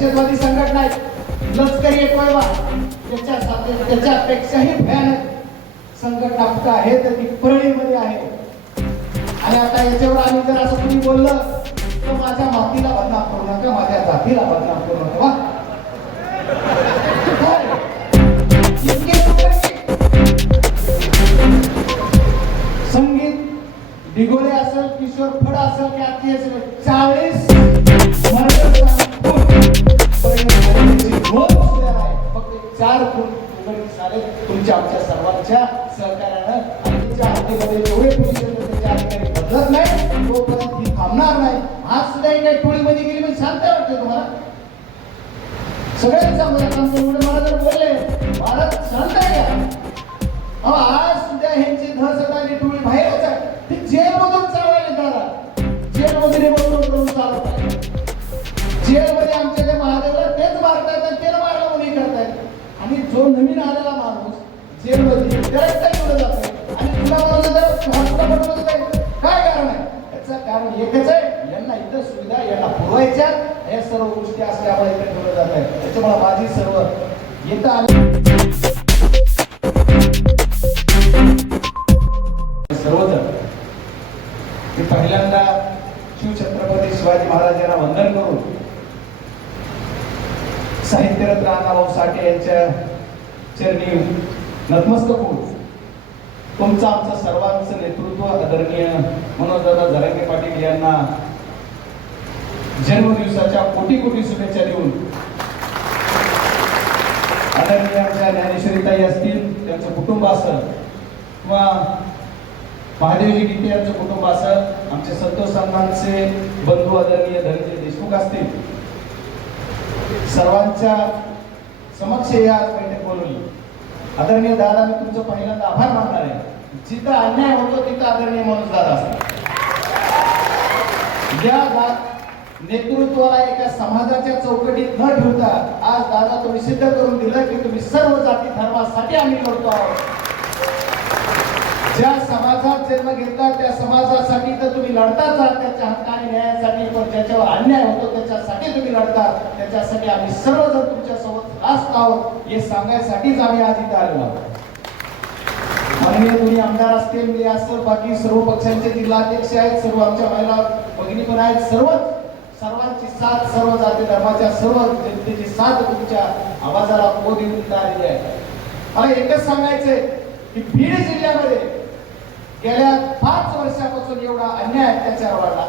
दहशतवादी संघटना आहेत लष्करी कोयवा त्याच्या त्याच्यापेक्षाही भयानक संघटना कुठं आहे तर ती परळीमध्ये आहे आणि आता याच्यावर आम्ही जर असं कुणी बोललं तर माझ्या मातीला बदनाम करू नका माझ्या जातीला बदनाम करू नका वा. काय? संगीत डिगोले असेल किशोर फड असेल की आरती असेल चाळीस चार खून उघडकीस आले तुमच्या आमच्या सर्वांच्या सहकार्यानं आणि हातीमध्ये जेवढे पोलीस अधिकारी बदलत नाही तोपर्यंत ही थांबणार नाही आज सुद्धा ही काही टोळीमध्ये गेली म्हणजे शांत वाटते तुम्हाला? सगळ्यांनी चांगलं काम करून मला जर बोलले भारत शांत आहे का? नवीन आलेला माणूस जेलमध्ये त्याला काय केलं आणि तुला मारलं तर हॉस्पिटल काय कारण आहे? त्याचं कारण एकच आहे यांना इथं सुविधा यांना पुरवायच्या या सर्व गोष्टी असल्यामुळे इथे ठेवलं जात आहे त्याच्यामुळे माझी सर्व येतं आले. सर्वजण मी पहिल्यांदा शिवछत्रपती शिवाजी महाराजांना वंदन करून साहित्यरत्न अण्णाभाऊ साठे यांच्या चरणी नतमस्तक होऊ. तुमचं आमचं सर्वांचं नेतृत्व आदरणीय मनोजदादा जरांगे पाटील यांना जन्मदिवसाच्या कोटी कोटी शुभेच्छा देऊन आदरणीय आमच्या ज्ञानेश्वरीताई असतील त्यांचं कुटुंब असेल किंवा महादेवजी गीते यांचं कुटुंब असेल आमचे संतोष सन्मानचे बंधू आदरणीय धनंजय देशमुख असतील. सर्वांच्या समक्ष या बोलवली. आदरणीय दादा मी तुमचं पहिल्यांदा आभार मानणार आहे. जिथं अन्याय होतो तिथं आदरणीय माणूस दादा असतात. ज्या नेतृत्वाला एका समाजाच्या चौकटीत न ठेवता आज दादा तुम्ही सिद्ध करून दिलं की तुम्ही सर्व जाती धर्मासाठी आम्ही करतो आहोत. ज्या समाजात जन्म घेतला त्या समाजासाठी तर तुम्ही लढताच आहात त्याच्या हक्काने न्यायासाठी पण ज्याच्यावर अन्याय होतो त्याच्यासाठी तुम्ही लढता. त्याच्यासाठी आम्ही सर्वजण तुमच्यासोबत रास्त आहोत हे सांगायसाठीच आम्ही आज इथे आलेलो आहोत. माननीय तुम्ही आमदार असतील मी असेल बाकी सर्व पक्षांचे जिल्हाध्यक्ष आहेत सर्व आमच्या महिला भगिनी पण आहेत सर्वच सर्वांची साथ सर्व जाती धर्माच्या सर्व जनतेची साथ तुमच्या आवाजाला पो देऊन आलेली आहे. मला एकच सांगायचंय की बीड जिल्ह्यामध्ये गेल्या पाच वर्षापासून एवढा अन्याय अत्याचार वाढला.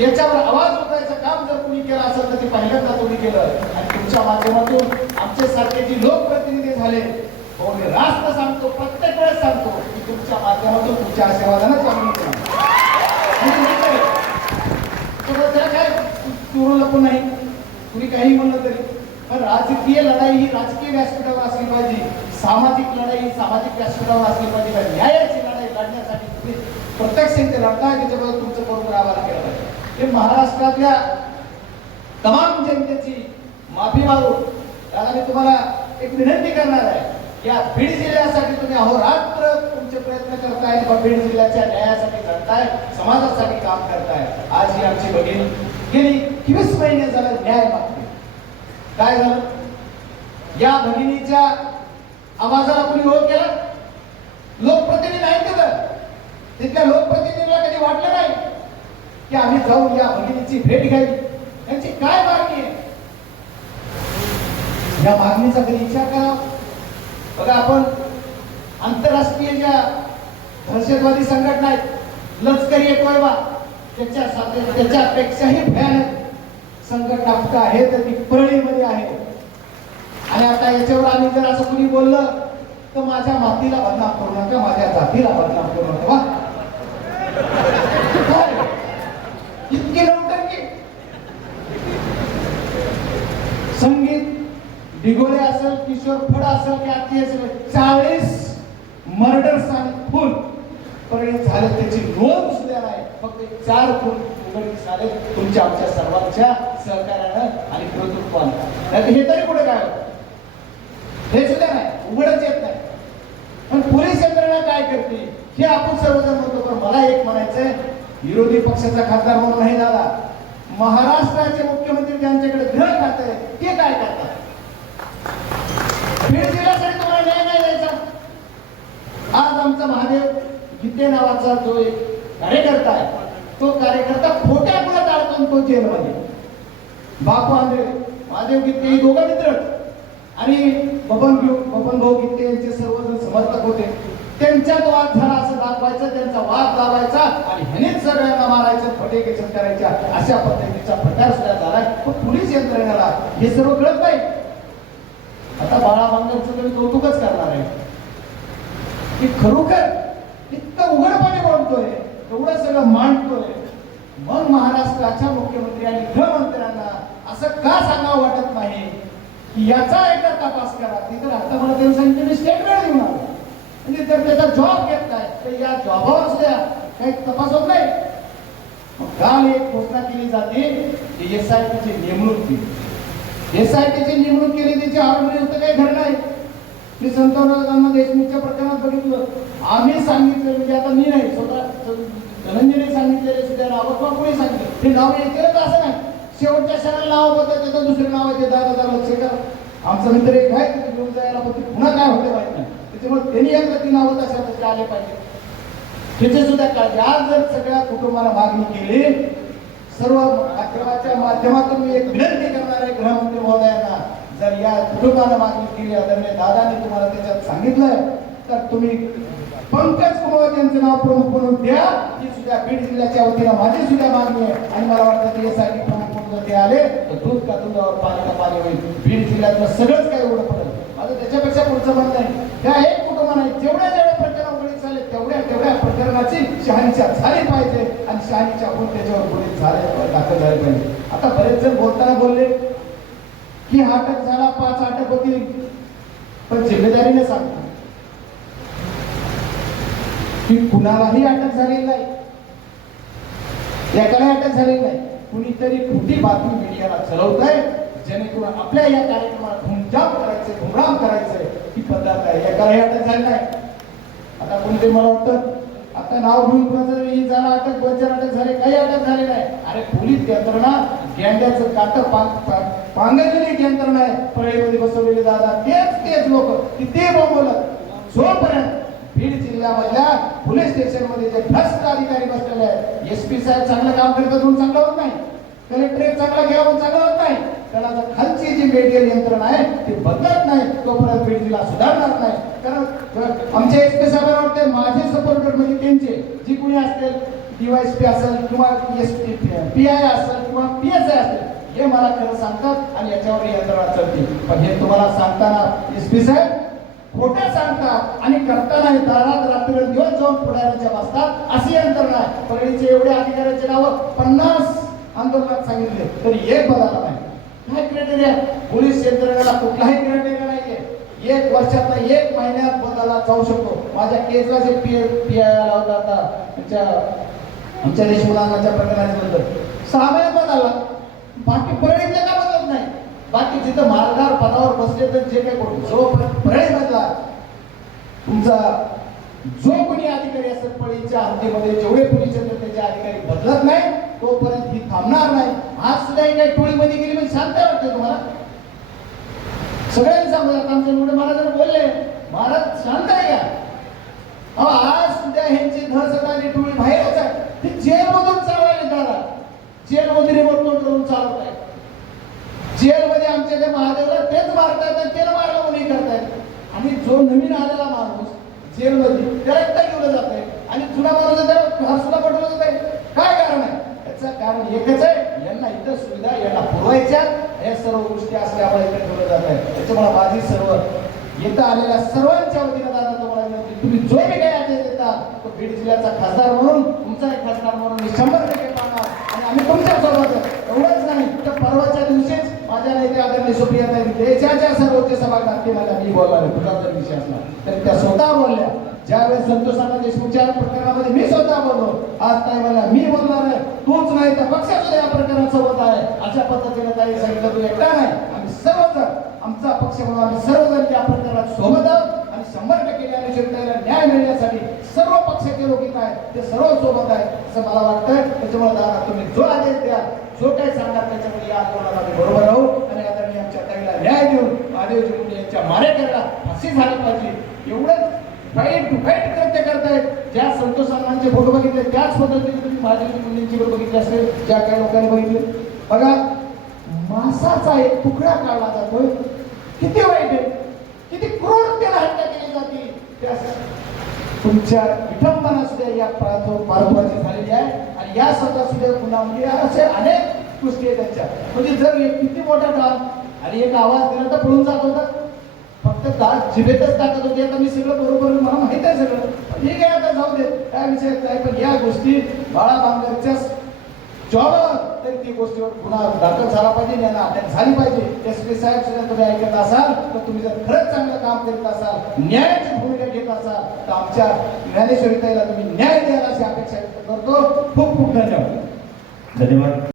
याच्यावर आवाज उठायचं काम जर तुम्ही केलं असेल तर ते पहिल्यांदा तुम्ही केलं. आणि तुमच्या माध्यमातून आमचे सारखे जे लोकप्रतिनिधी झाले. मी रास्त सांगतो प्रत्येक वेळेस सांगतो की तुमच्या माध्यमातून तुमच्या आशीर्वादानंच आम्ही काय? तर लपून नाही. तुम्ही काही म्हणलं तरी. पण राजकीय लढाई ही राजकीय व्यासपीठावर असली पाहिजे. सामाजिक लढाई ही सामाजिक व्यासपीठावर असली पाहिजे. न्यायाची लढाई लढण्यासाठी तुम्ही प्रत्यक्ष इथे लढताय त्याच्याबद्दल तुमचं करून राहावं हे महाराष्ट्रातल्या तमाम जनतेची माफी मागून त्याला मी तुम्हाला एक विनंती करणार आहे या बीड जिल्ह्यासाठी तुम्ही अहोरात्र तुमचे प्रयत्न करताय किंवा बीड जिल्ह्याच्या न्यायासाठी करताय समाजासाठी काम करताय. आज ही आमची भगिनी गेली एकवीस महिने झालं न्याय मागते. काय झालं? या भगिनीच्या आवाजाला कुणी ओळख केला? लोकप्रतिनिधी नाही केलं तिथल्या लोकप्रतिनिधीला कधी वाटलं नाही? की आम्ही जाऊन या भगिनीची भेट घ्यावी. त्यांची काय मागणी आहे? या मागणीचा कधी विचार करा. बघा आपण आंतरराष्ट्रीय ज्या दहशतवादी संघटना आहेत लष्करी एक वळवा त्याच्या त्याच्यापेक्षाही भयानक संकट आपलं आहे तर ती परळीमध्ये आहे आणि आता याच्यावर आम्ही जर असं कुणी बोललं तर माझ्या मातीला बदनाम करू नका माझ्या जातीला बदनाम करू नका. वा. लवकर इतके संगीत डिगोले असेल किशोर फड असेल की आती असेल चाळीस मर्डर्स आणि खून परिणित झाले. त्याची नोंद सुद्धा नाही. फक्त चार खून उघडकीस आले. तुमच्या आमच्या सर्वांच्या सहकार्यानं आणि कर्तृत्वानं नाहीतर हे तरी कुठे काय होतं? हे सुद्धा नाही. उघडच येत नाही. पण पोलीस यंत्रणा काय करते? हे आपण सर्वजण म्हणतो पण मला एक म्हणायचंय. विरोधी पक्षाचा खासदार म्हणून नाही झाला. महाराष्ट्राचे मुख्यमंत्री ज्यांच्याकडे घर खात आहे ते काय करतात? बीड जिल्ह्यासाठी तुम्हाला न्याय नाही द्यायचा. आज आमचा महादेव गीते नावाचा जो एक कार्यकर्ता आहे तो कार्यकर्ता खोट्या गुन्ह्यात अडकून तो जेलमध्ये. बापू आंधळे महादेव गीते हे दोघं मित्र. आणि बबन घेऊ बबन भाऊ गीते यांचे सर्वजण समर्थक होते. त्यांच्यात वाद झाला असं दाखवायचं त्यांचा वाद लावायचा आणि ह्यानेच सगळ्यांना मारायचं फटेकेशन करायच्या अशा पद्धतीचा प्रकार सुद्धा झालाय. पण पोलीस यंत्रणेला हे सर्व कळत नाही. आता बाळा तुम्ही कौतुकच करणार आहे. की खरोखर इतकं उघडपणे बोलतोय एवढं सगळं मांडतोय. मग महाराष्ट्राच्या मुख्यमंत्री आणि गृहमंत्र्यांना असं का सांगावं वाटत नाही? की याचा एकदा तपास करा. तिथं तर आता मला त्यांनी सांगितलं स्टेटमेंट देऊन आणि जर त्याचा जॉब घेतलाय तर या जॉबावर सुद्धा काही तपास होत नाही. मग काल एक घोषणा केली जाते की एस आय टीची नेमणूक केली. एस आय टीची नेमणूक केली त्याची आरोग्य होतं काही घर नाही. मी संतोषराव देशमुखच्या प्रकरणात बघितलं. आम्ही सांगितलं म्हणजे आता मी नाही स्वतः धनंजयने सांगितलेले सुद्धा नाव किंवा कोणी सांगितलं. ते नाव येतेच असं नाही. शेवटच्या क्षणाला नाव होतं त्याचं दुसरे नाव आहे ते दादा हजार लक्ष करा आमचा मित्र एक आहे तिथे घेऊन जायला पण ते पुन्हा काय होते माहीत त्यांनी एकदा ती नावं तशा तसे आले पाहिजे. त्याचे सुद्धा काळजी. आज जर सगळ्या कुटुंबाला मागणी केली सर्व माध्यमाच्या माध्यमातून मी एक विनंती करणार आहे गृहमंत्री महोदयांना जर या कुटुंबाला मागणी केली आदरणीय दादाने तुम्हाला त्याच्यात सांगितलंय तर तुम्ही पंकज कुमार यांचं नाव प्रमुख म्हणून द्या. ही सुद्धा बीड जिल्ह्याच्या वतीनं माझी सुद्धा मागणी आहे. आणि मला वाटतं की यासाठी प्रमुख म्हणून जर ते आले. तर दूध का दुधावर पाणी का पाणी होईल? बीड जिल्ह्यातलं सगळंच काही एवढं आता त्याच्यापेक्षा पुढचं म्हणणं आहे ह्या एक कुटुंबाने जेवढ्या जेवढ्या प्रकरण उघडीत झाले तेवढ्या तेवढ्या प्रकरणाची शहानिशा झाली पाहिजे आणि शहानिशा होऊन त्याच्यावर गुन्हे झाले दाखल झाले पाहिजे. आता बरेच जण बोलताना बोलले की हा अटक झाला पाच अटक होतील. पण जिम्मेदारीने सांगतो. की कुणालाही अटक झालेली नाही. एकालाही अटक झालेली नाही. कुणीतरी खोटी बातमी मीडियाला चलवत आहे जेणेकरून आपल्या या कार्यक्रमाला धुमजाम करायचे धुमराम करायचंय ही पद्धत आहे. एकालाही अटक झाली नाही आता कोणते मला वाटतं? आता नाव घेऊन कुणाचं ही झाला अटक बंचर अटक झाले काही अटक झाले नाही. अरे पोलीस यंत्रणा गेंड्याचं काट पांगलेली यंत्रणा आहे. पळेमध्ये बसवलेले दादा तेच तेच लोक की ते बोलत जोपर्यंत बीड जिल्ह्यामधल्या पोलीस स्टेशनमध्ये जे भ्रष्ट अधिकारी बसलेले आहेत एस पी साहेब चांगलं काम करतात म्हणून चांगलं होत नाही. कलेक्टरेट चांगला घ्यावं म्हणून चांगलं होत नाही. त्याला जर खालची जी मेडियल यंत्रणा आहे ती बदलत नाही तोपर्यंत बीड सुधारणार नाही. कारण आमच्या एस पी साहेबांना वाटते माझे सपोर्टर म्हणजे त्यांचे. जी कोणी असतील डीवायसपी असेल किंवा एस पी पी आय असेल किंवा पी एस आय असेल हे मला खरं सांगतात आणि याच्यावर यंत्रणा चालते. पण हे तुम्हाला सांगताना एस पी साहेब खोट्या सांगतात आणि करताना हे दारात रात्र दिवस जाऊन पुढाऱ्यांच्या बसतात. अशी यंत्रणा आहे. परळीचे एवढे अधिकाऱ्यांचे नावं पन्नास आंदोलनात सांगितले. तरी एक बदलला नाही. काय क्रायटेरिया पोलीस यंत्रणेला कुठलाही क्रायटेरिया नाहीये? एक वर्षात एक महिन्यात बदलला जाऊ शकतो. माझ्या Kesla J P P I आला होता आता आमच्या आमच्या देशमुलांच्या प्रकरणाबद्दल. सहा महिन्यात बदलला बाकी परळीतले का बदलत नाही. बाकी जिथं मालदार पदावर बसले तर जे काही करू जो परळी बदला तुमचा जो कोणी अधिकारी असेल पळीच्या हद्दीमध्ये जेवढे पोलीस यंत्रणेचे अधिकारी बदलत नाही तोपर्यंत ही थांबणार नाही. आज सुद्धा एका टोळीमध्ये गेली म्हणजे शांत वाटते तुम्हाला? सगळ्यांनी सांगू आमच्या मुलं मला जर बोलले महाराज शांत आहे का? अहो आज सुद्धा ह्यांची दहशताची टोळी बाहेरच आहे. ते जेलमधून चालवायला दादा जेलमध्ये रिमोट कंट्रोल चालवत आहे जेलमध्ये आमच्या त्या महादेवला तेच मारतायत आणि त्याला मारला म्हणून करतायत. आणि जो नवीन आलेला माणूस जेलमध्ये त्याला एकटा घेऊन जात आहे आणि जुना माणूस त्याला हसूला पटवलं जात आहे काय कारण आहे? त्याचं कारण एकच आहे. विविध सुविधा यांना पुरवायच्या या सर्व गोष्टी असल्यामुळे इथे ठेवलं जात आहे त्याच्यामुळे माझी सर्व येतं आलेल्या सर्वांच्या वतीनं दादा तुम्हाला विनंती तुम्ही जो बी काही आदेश देता तो बीड जिल्ह्याचा खासदार म्हणून तुमचा एक खासदार म्हणून मी शंभर टक्के पाहणार. आणि आम्ही तुमच्यासोबत एवढंच नाही तर परवाच्या दिवशीच माझ्या नेते आदरणीय सुप्रियाताई देशाच्या सर्वोच्च सभागृहात ते मला मी बोलणार आहे. तुझा विषय असला तरी त्या ज्यावेळेस संतोष नाना देशमुखच्या प्रकरणामध्ये मी स्वतः बोललो आज ताई मला मी बोलणार नाही तूच नाही तर पक्षाचा या प्रकरणात सोबत आहे. अशा पद्धतीने ताई सांगितलं तू एकटा नाही. आम्ही सर्वजण आमचा पक्ष म्हणून आम्ही सर्वजण त्या प्रकरणात सोबत आहोत. आणि शंभर टक्के ज्ञानेश्वरीला न्याय मिळण्यासाठी सर्व पक्षाचे लोक इथं आहेत ते सर्व सोबत आहेत असं मला वाटतंय. त्याच्यामुळे दादा तुम्ही जो आदेश द्या जो काही सांगा त्याच्यामध्ये या आंदोलनात आम्ही बरोबर राहू. आणि आता मी आमच्या ताईला न्याय देऊन महादेवजी मुंडे यांच्या मारेकऱ्याला फाशी झाली पाहिजे एवढंच फाईट टू फाईट करते करतायत ज्या संतोष अण्णांचे फोटो बघितले त्याच पद्धतीने तुम्ही महादेवजी मुंडेंचे फोटो बघितले असेल ज्या काही लोकांनी बघितले बघा मासाचा एक तुकडा काढला जातोय किती वाईट आहे. किती क्रूरतेला हत्या केली जाते. त्या तुमच्या विटंबना सुद्धा या पार्थ पार्थवाची झालेली आहे. आणि या स्वतः सुद्धा पुन्हा म्हणजे असे अनेक गोष्टी आहेत त्यांच्या. म्हणजे जर एक किती मोठा डाग आणि एक आवाज दिला तर पळून जात होता फक्त दात जिभेतच टाकत होते. आता मी सगळं बरोबर मला माहीत आहे सगळं. ठीक आहे आता जाऊ दे. काय विषय काय? पण या गोष्टी बाळा बांगरच्या जॉबवर तर ती गोष्टीवर पुन्हा दाखल झाला पाहिजे यांना अटक झाली पाहिजे. एस पी साहेब सुद्धा तुम्ही ऐकत असाल तर तुम्ही जर खरंच चांगलं काम करत असाल न्यायाची भूमिका घेत असाल तर आमच्या ज्ञानेश्वरी ताईला तुम्ही न्याय द्यायला अशी अपेक्षा व्यक्त करतो. खूप खूप धन्यवाद. धन्यवाद.